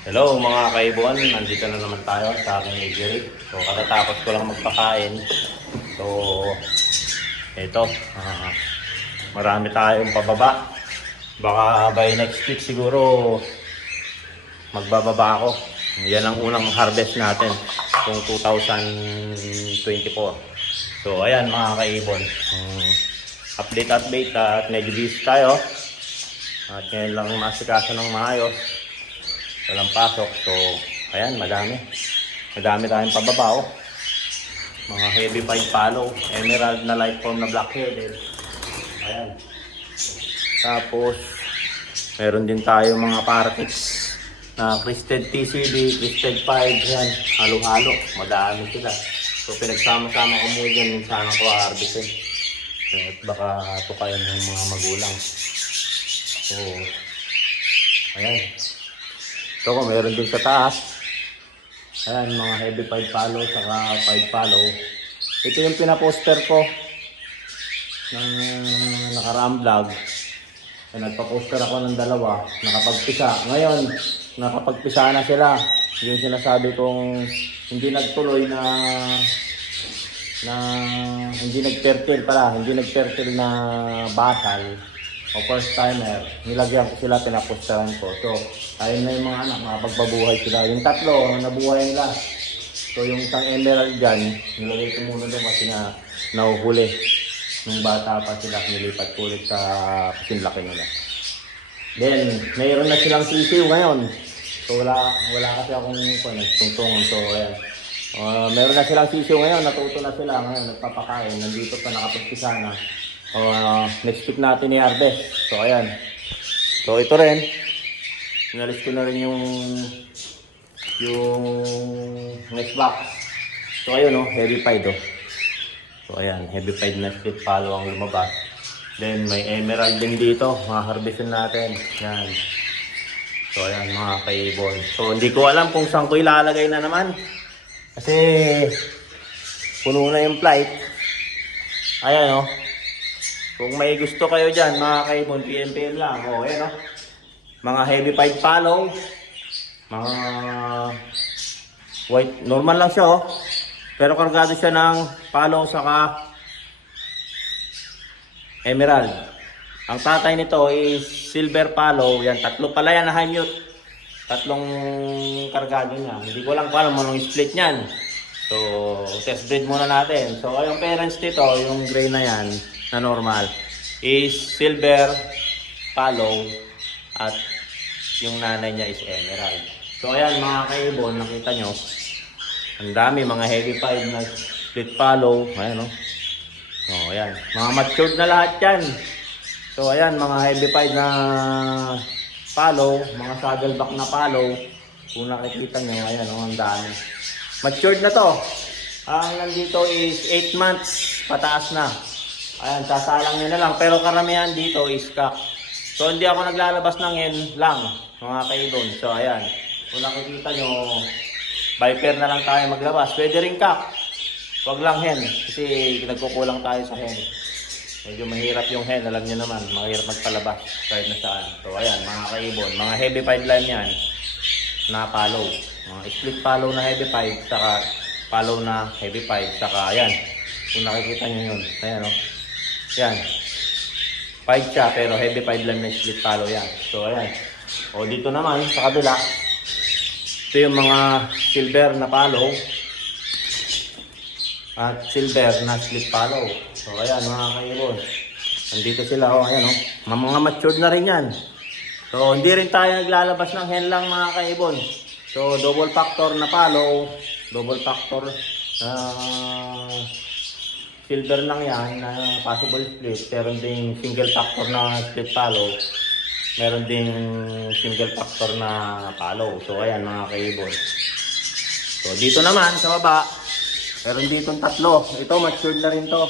Hello mga kaibuan, nandito na naman tayo sa aking aviary. So katatapos ko lang magpakain. So ito, ah, marami tayong pababa. Baka by next week siguro magbababa ako. Yan ang unang harvest natin, kung 2024. So ayan mga kaibon, um, update update at medyo busy tayo. At ngayon lang masikaso ng maayos walang pasok. So, ayan, madami. Madami tayong pababa, oh. Mga heavy pipe follow, emerald na light form na blackheaded. Ayan. Tapos, meron din tayo mga paratics na Crested TCB, Crested 5, yan, halo-halo. Madami sila. So, pinagsama-sama ko muna dyan, minsan ako harvestin. At baka ito kayo ng mga magulang. So, ayan. Ito ko, meron din sa taas. Ayan, mga heavy 5 follow, saka 5 follow. Ito yung pinaposter ko ng nakaraang vlog. Ayan, nagpa-poster ako ng dalawa, nakapagpisa. Ngayon, nakapagpisa na sila. Yung sinasabi kong hindi nagtuloy na na hindi nag-fertile pala, hindi nag-fertile na basal o first timer, nilagyan ko sila, pinaposteran ko. So, ayun na yung mga anak, makapagbabuhay sila. Yung tatlo, ang nabuhay nila. So, yung isang emerald dyan, nilagay ko muna doon kasi na nahuhuli. Nung bata pa sila, nilipat ko ulit sa kasinlaki nila. Then, mayroon na silang sisiw ngayon. So, wala, wala kasi akong ano, tungtungan. So, ayan. Uh, meron na silang sisiw ngayon, natuto na sila ngayon, nagpapakain. Nandito pa nakapagpisa na. Uh, next week natin ni harvest. So, ayan. So, ito rin. Inalis ko na rin yung yung next box. So, ayun, oh, heavy pied, oh. So, ayan, heavy pied na split follow ang lumabas. Then, may emerald din dito. Mga harvestin natin. Yan. So, ayan, mga kaibon. So, hindi ko alam kung saan ko ilalagay na naman. Kasi, puno na yung flight. Ayan, oh. Kung may gusto kayo dyan, mga kaibon, PMPM lang. O, oh, ayan, oh. Mga heavy pipe follow. Mga white, normal lang siya, oh. Pero kargado siya ng follow saka emerald. Ang tatay nito is silver follow. Yan, tatlo pala yan na hanyut. Tatlong kargado niya. Hindi ko lang kung ano split niyan. Test breed muna natin. So, yung parents nito, yung gray na yan, na normal, is silver follow at yung nanay niya is emerald. So, ayan mga kaibon, nakita nyo, ang dami, mga heavy five na split follow. Ayan, oh. Oh, ayan. Mga matured na lahat yan. So, ayan, mga heavy five na follow, mga saddleback na follow. Kung nakikita nyo, ayan, oh, ang dami. Matured na to. Ang nandito is 8 months pataas na. Ayan, sasalang nyo na lang. Pero karamihan dito is cock. So, hindi ako naglalabas ng hen lang, mga kaibon. So, ayan. Kung nakikita nyo, Viper na lang tayo maglabas. Pwede rin cock. Huwag lang hen. Kasi nagkukulang tayo sa hen. Medyo mahirap yung hen. Alam nyo naman, mahirap magpalabas kahit na saan. So, ayan, mga kaibon. Mga heavy pipeline yan na follow. Mga split follow na heavy pipe, saka follow na heavy pipe, saka ayan. Kung nakikita nyo yun, ayan o. Yan. Pipe siya, pero heavy pipe lang na split follow yan. So, ayan. O, dito naman, sa kabila, ito yung mga silver na follow at silver na split follow. So, ayan mga kaibon. Nandito sila, oh, ayan oh. Mga mga matured na rin yan. So, hindi rin tayo naglalabas ng hen lang mga kaibon. So, double factor na follow, double factor uh, silver lang yan na possible split. Meron ding single factor na split follow. Meron ding single factor na follow. So, ayan mga kaibon. So, dito naman sa baba, meron dito tatlo. Ito, matured na rin to.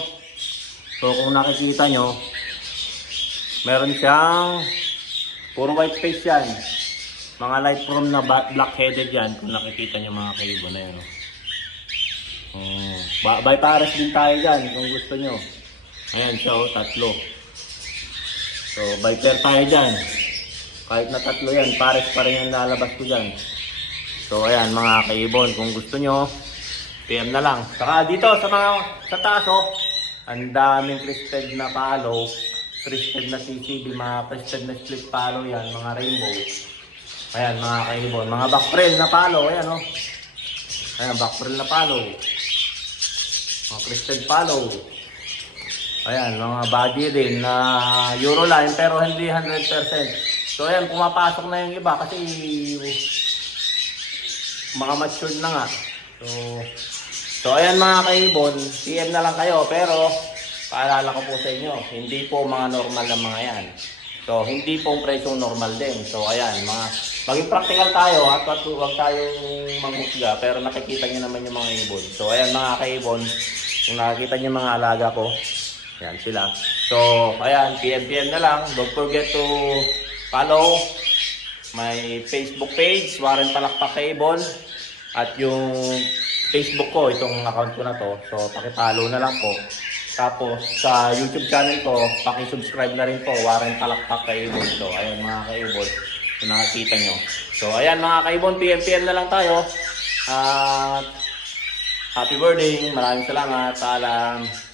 So, kung nakikita nyo, meron siyang Puro white face yan. Mga light from na black-headed yan. Kung nakikita nyo mga kaibo na yan. Oh. Ba- by pares din tayo dyan kung gusto nyo. Ayan siya oh, tatlo. So by pair tayo dyan. Kahit na tatlo yan, pares pa rin yung lalabas ko dyan. So ayan mga kaibon, kung gusto nyo, PM na lang. Saka dito sa mga sa taas oh, ang daming twisted na palo, twisted na CCB, mga twisted na split palo yan, mga rainbow. Ayan mga kaibon, mga backprel na palo, ayan oh. Ayan, backprel na palo. Mga twisted palo. Ayan, mga body din na Euroline pero hindi 100%. So ayan, pumapasok na yung iba kasi mga matured na nga. So, so ayan mga kaibon, PM na lang kayo pero paalala ko po sa inyo, hindi po mga normal na mga yan. So, hindi po presyong normal din. So, ayan, mga maging practical tayo at at huwag tayong manghusga pero nakikita niyo naman yung mga ibon. So, ayan mga kaibon, kung nakikita niyo mga alaga ko, yan sila. So, ayan, PM-PM na lang. Don't forget to follow my Facebook page, Warren Palakpak Kaibon. At yung Facebook ko, itong account ko na to. So, pakipollow na lang po. Tapos, sa YouTube channel ko, pakisubscribe na rin po, Warren Palakpak Kaibon. So, ayan mga kaibon, kung nakakita nyo. So, ayan mga kaibon, PM-PM na lang tayo. At happy birthday, maraming salamat, paalam.